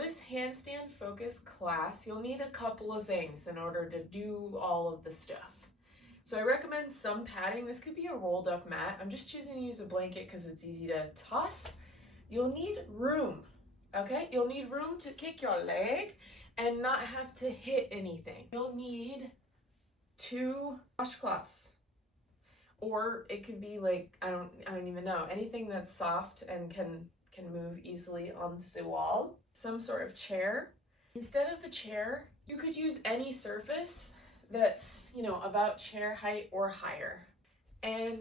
this handstand focus class, you'll need a couple of things in order to do all of the stuff. So I recommend some padding. This could be a rolled up mat. I'm just choosing to use a blanket because it's easy to toss. You'll need room, okay? You'll need room to kick your leg and not have to hit anything. You'll need 2 washcloths, or it could be like, I don't even know, anything that's soft and can move easily onto the wall. Some sort of chair. Instead of a chair, you could use any surface that's, you know, about chair height or higher. And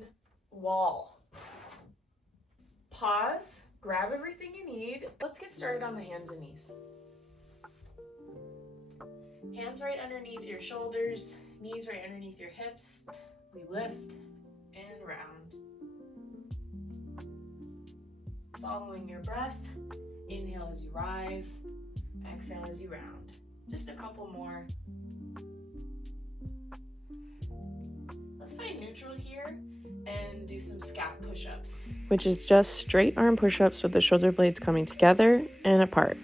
wall. Pause, grab everything you need. Let's get started on the hands and knees. Hands right underneath your shoulders, knees right underneath your hips. We lift and round. Following your breath, inhale as you rise, exhale as you round. Just a couple more. Let's find neutral here and do some scap push-ups, which is just straight arm push-ups with the shoulder blades coming together and apart.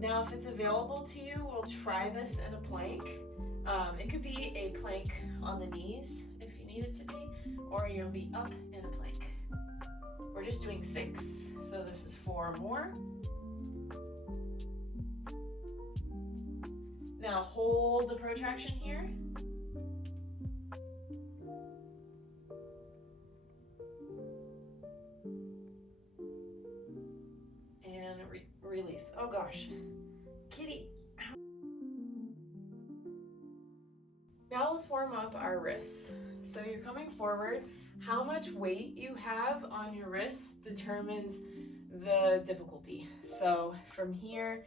Now, if it's available to you, we'll try this in a plank. It could be a plank on the knees if you need it to be, or you'll be up in a plank. We're just doing 6, so this is 4 more. Now hold the protraction here. And release. Oh gosh, kitty. Now let's warm up our wrists. So you're coming forward. How much weight you have on your wrists determines the difficulty. So from here,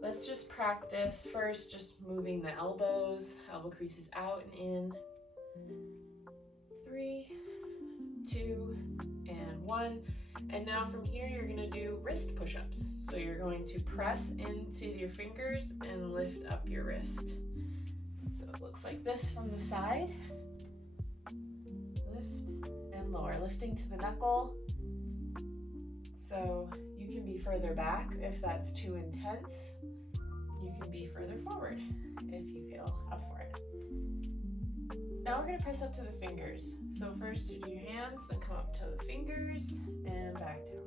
let's just practice first just moving the elbows, elbow creases out and in. 3, 2, and 1. And now from here, you're gonna do wrist push-ups. So you're going to press into your fingers and lift up your wrist. So it looks like this from the side. Lift and lower, lifting to the knuckle. So you can be further back if that's too intense. You can be further forward if you feel up for it. Now we're gonna press up to the fingers. So first you do your hands, then come up to the fingers and back down.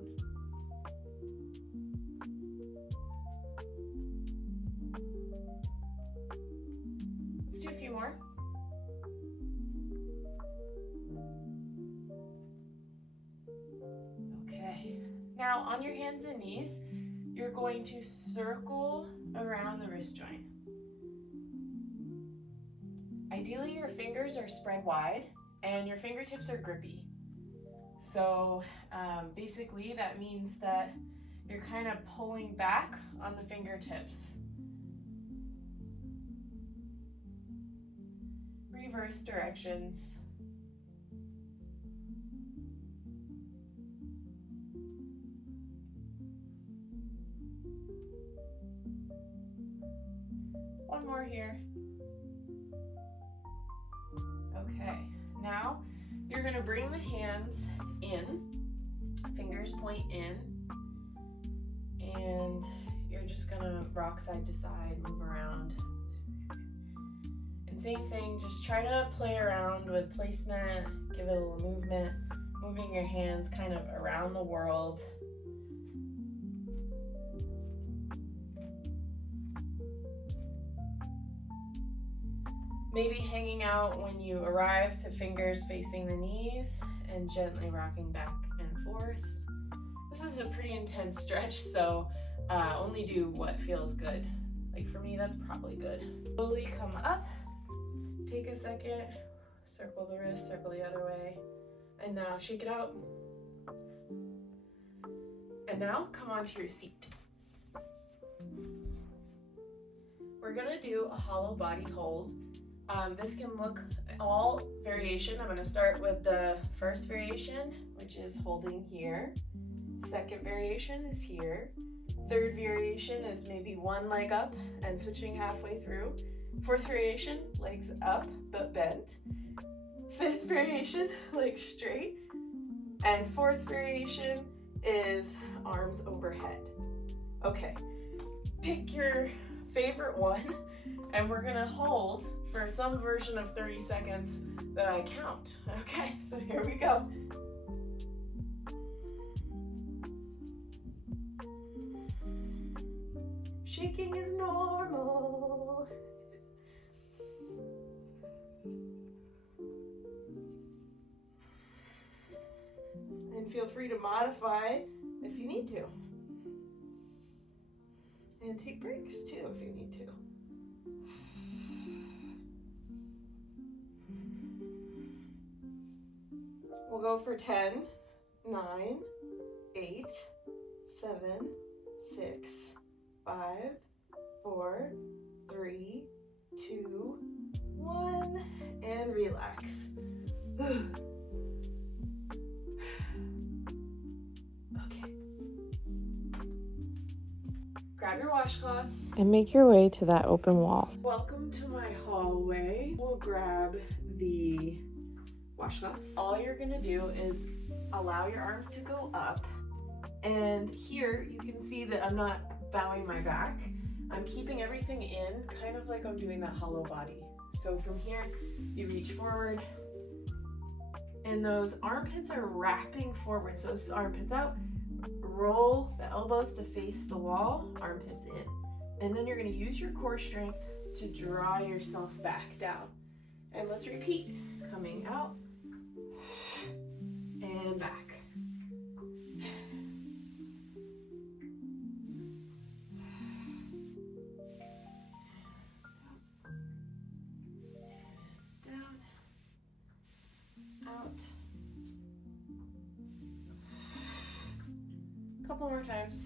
Let's do a few more. Okay, now on your hands and knees, you're going to circle around the wrist joint. Ideally, your fingers are spread wide and your fingertips are grippy. So basically that means that you're kind of pulling back on the fingertips. Reverse directions. One more here. Okay, now you're gonna bring the hands in, fingers point in, and you're just gonna rock side to side, move around. And same thing, just try to play around with placement, give it a little movement, moving your hands kind of around the world. Maybe hanging out when you arrive to fingers facing the knees and gently rocking back and forth. This is a pretty intense stretch, so only do what feels good. Like for me, that's probably good. Slowly come up, take a second, circle the wrist, circle the other way, and now shake it out. And now come onto your seat. We're gonna do a hollow body hold. This can look all variation. I'm going to start with the first variation, which is holding here. Second variation is here. Third variation is maybe one leg up and switching halfway through. Fourth variation, legs up but bent. Fifth variation, legs straight. And fourth variation is arms overhead. Okay, pick your favorite one, and we're gonna hold for some version of 30 seconds that I count. Okay, so here we go. Shaking is normal. And feel free to modify if you need to. And take breaks too if you need to. We'll go for 10, 9, 8, 7, 6, 5, 4, 3, 2, 1, and relax. Okay. Grab your washcloths and make your way to that open wall. Welcome to my hallway. We'll grab the washcloths. All you're gonna do is allow your arms to go up, and here you can see that I'm not bowing my back. I'm keeping everything in, kind of like I'm doing that hollow body. So from here, you reach forward, and those armpits are wrapping forward. So this is armpits out, roll the elbows to face the wall, armpits in. And then you're gonna use your core strength to draw yourself back down. And let's repeat, coming out, and back. Down, out. A couple more times.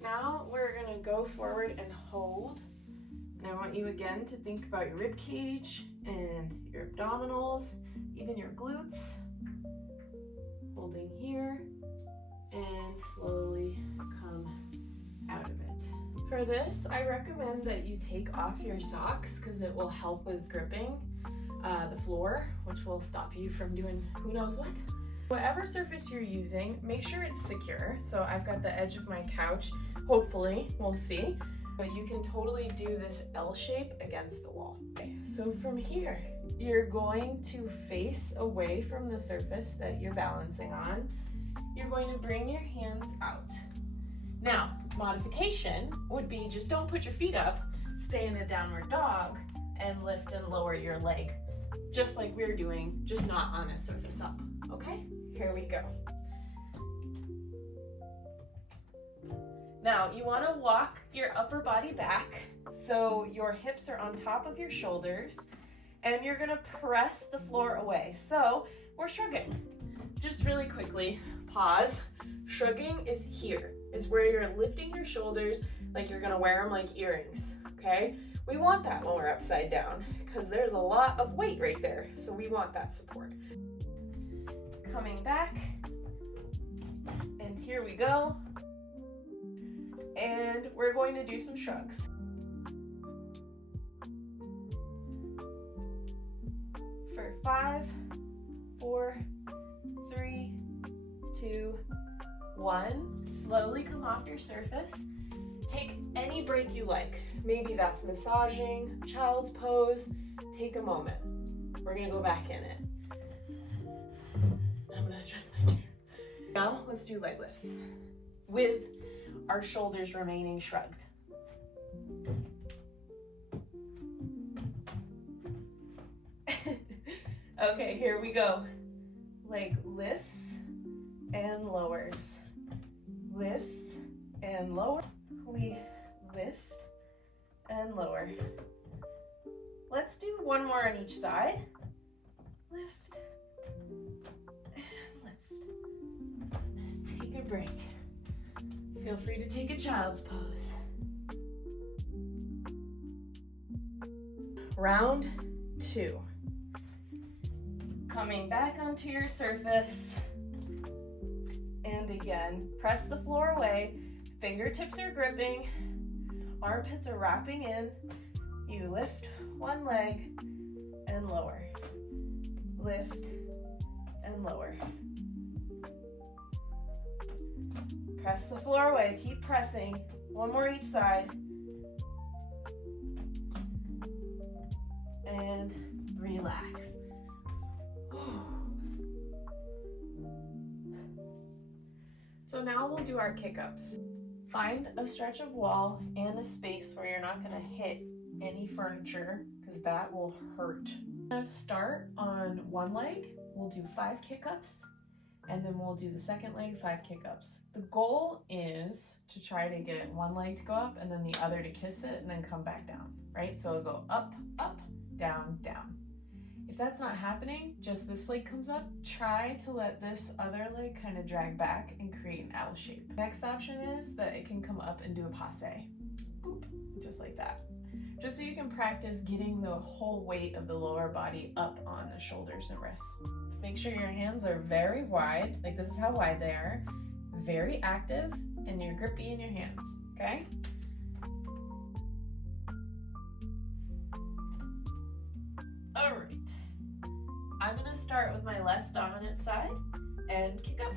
Now we're gonna go forward and hold. And I want you again to think about your rib cage and your abdominals, even your glutes. Holding here and slowly come out of it. For this, I recommend that you take off your socks because it will help with gripping the floor, which will stop you from doing who knows what. Whatever surface you're using, make sure it's secure. So I've got the edge of my couch, hopefully, we'll see. But you can totally do this L shape against the wall. Okay, so from here, you're going to face away from the surface that you're balancing on. You're going to bring your hands out. Now, modification would be just don't put your feet up, stay in a downward dog, and lift and lower your leg, just like we're doing, just not on a surface up, okay? Here we go. Now, you want to walk your upper body back so your hips are on top of your shoulders, and you're going to press the floor away. So we're shrugging. Just really quickly, pause. Shrugging is here. It's where you're lifting your shoulders like you're going to wear them like earrings, okay? We want that when we're upside down because there's a lot of weight right there. So we want that support. Coming back, and here we go. And we're going to do some shrugs. For 5, 4, 3, 2, 1. Slowly come off your surface. Take any break you like. Maybe that's massaging, child's pose. Take a moment. We're gonna go back in it. I'm gonna adjust my chair. Now let's do leg lifts with our shoulders remaining shrugged. Okay, here we go. Leg lifts and lowers. Lifts and lower. We lift and lower. Let's do one more on each side. Lift and lift. Take a break. Feel free to take a child's pose. Round 2. Coming back onto your surface. And again, press the floor away. Fingertips are gripping. Armpits are wrapping in. You lift one leg and lower. Lift and lower. Press the floor away, keep pressing. One more each side. And relax. So now we'll do our kick-ups. Find a stretch of wall and a space where you're not gonna hit any furniture because that will hurt. I'm gonna start on one leg. We'll do 5 kick-ups and then we'll do the second leg, 5 kick-ups. The goal is to try to get one leg to go up and then the other to kiss it and then come back down, right? So it'll go up, up, down, down. If that's not happening, just this leg comes up, try to let this other leg kind of drag back and create an L shape. Next option is that it can come up and do a passe. Boop, just like that. Just so you can practice getting the whole weight of the lower body up on the shoulders and wrists. Make sure your hands are very wide, like this is how wide they are, very active, and you're grippy in your hands, okay? All right. I'm gonna start with my less dominant side and kick up.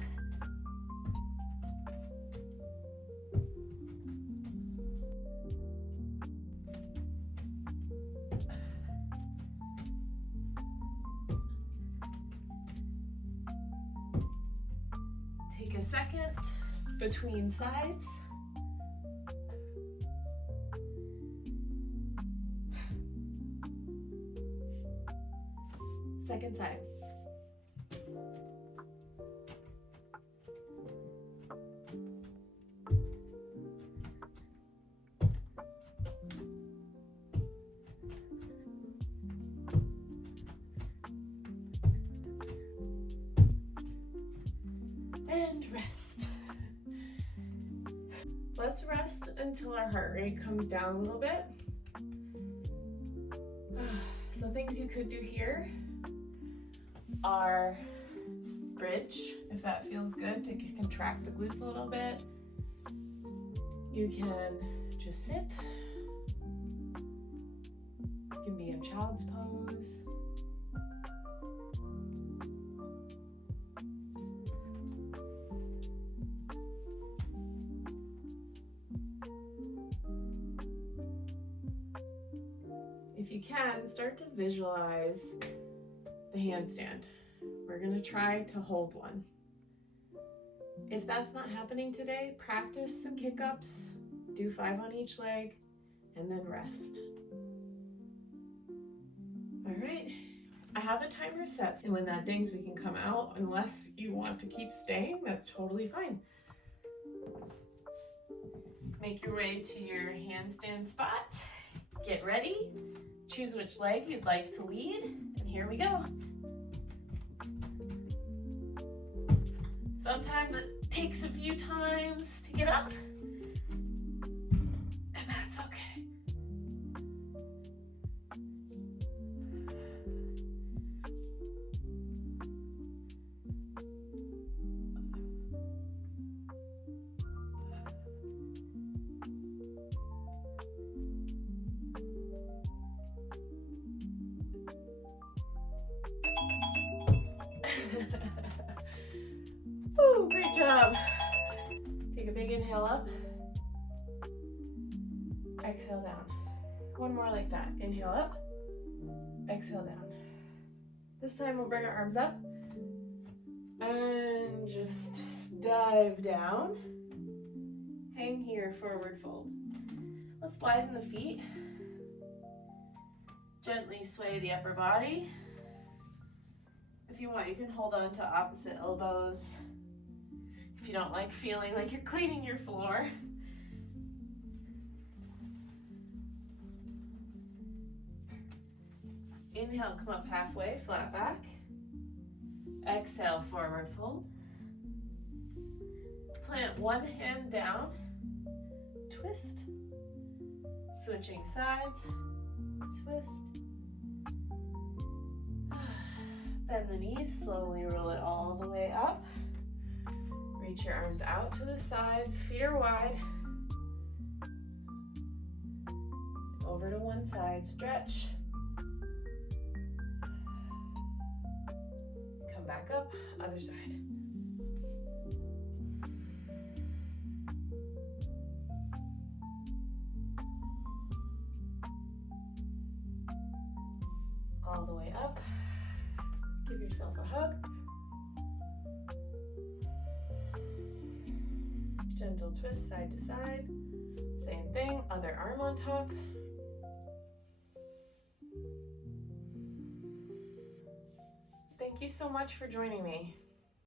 Take a second between sides. Second side. And rest. Let's rest until our heart rate comes down a little bit. So things you could do here are bridge, if that feels good, to contract the glutes a little bit. You can just sit. You can be in child's pose. If you can, start to visualize the handstand. We're gonna try to hold one. If that's not happening today, practice some kick-ups, do 5 on each leg, and then rest. All right, I have a timer set, and when that dings, we can come out. Unless you want to keep staying, that's totally fine. Make your way to your handstand spot. Get ready. Choose which leg you'd like to lead, and here we go. Sometimes it takes a few times to get up, and that's okay. Woo, great job. Take a big inhale up. Exhale down. One more like that. Inhale up. Exhale down. This time we'll bring our arms up and just dive down. Hang here, forward fold. Let's widen the feet. Gently sway the upper body. If you want, you can hold on to opposite elbows. If you don't like feeling like you're cleaning your floor. Inhale, come up halfway, flat back. Exhale, forward fold. Plant one hand down, twist. Switching sides, twist. Bend the knees, slowly roll it all the way up. Reach your arms out to the sides, feet are wide. Over to one side, stretch. Come back back up, other side. All the way up. Give yourself a hug. Gentle twist side to side. Same thing, other arm on top. Thank you so much for joining me.